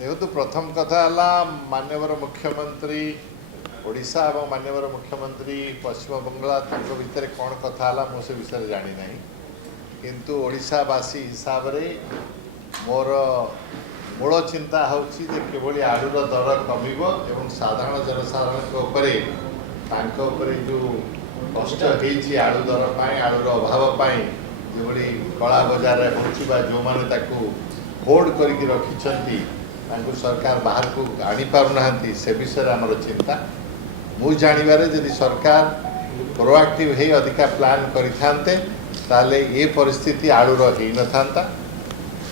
देखो प्रथम कथा माननीय मुख्यमंत्री ओडिशा और माननीय मुख्यमंत्री पश्चिम बंगाल तांको भितर कौन कथा मुझे विषय जानी ना किंतु ओडिशावासी हिसाब से मोर मूल चिंता होची जे केवल आलूर दर कमिब एवं साधारण जनसाधारण जो कष्ट होती आलू दर आलूर अभाव जो कला बजार होता जो मैंने होल्ड करके रखी सरकार बाहर को आनी पारना से विषय आमर चिंता मु जानवर जदि सरकार प्रोएक्टिव है अधिका प्लान करते ये परिस्थिति आलूर हो न था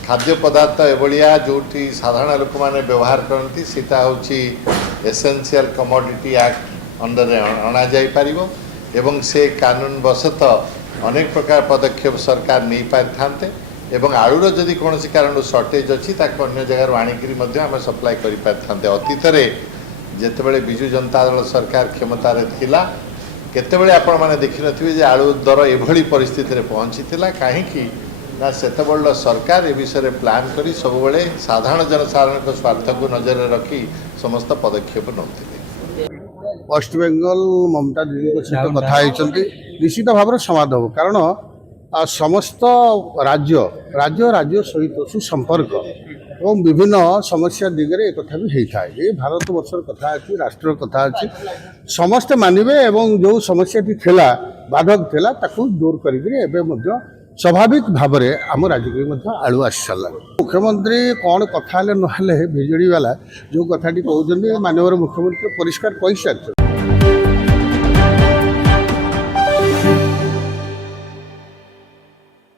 खाद्य पदार्थ एभलिया जो साधारण लोक मैंने व्यवहार करती सीटा हूँ एसेंशियल कमोडिटी एक्ट अंडर अणा जापर एवं से कानून वशत अनेक प्रकार पदक्षेप सरकार नहीं पारि एवं आलूर जदि कौन कारण सर्टेज अच्छी अन्य जगार आणिकी आम सप्लाय कर अतीत जितेबाला विजु जनता दल सरकार क्षमतार थिला केतेबेले आपण माने देखि नथिबे जे आलू दर एभली परिस्थिति रे पहुंची थिला काहेकि ना सेतबेल सरकार ए विषय प्लान करी सब बेले साधारण जनसाधारण को स्वार्थ को नजर रखी समस्त पदक्षेप नौथिले। वेस्ट बेंगल ममता दीदी सहित कथा निश्चित भाव में समाधान हो कारण समस्त राज्य राज्य राज्य सहित सुसंपर्क और विभिन्न समस्या दिगरे एक कथा भी होता है। ये भारत वर्षर कथा अच्छी राष्ट्र कथा अच्छी समस्ते मानवे एवं जो समस्याटी थिला बाधक थिला ताकू दूर कर स्वाभाविक भाव में आम राज्य को आलू आसी सारा मुख्यमंत्री कौन कथा ना बिजेडी वाला जो कथाटी कहते माननीय मुख्यमंत्री परिष्कार कही सारी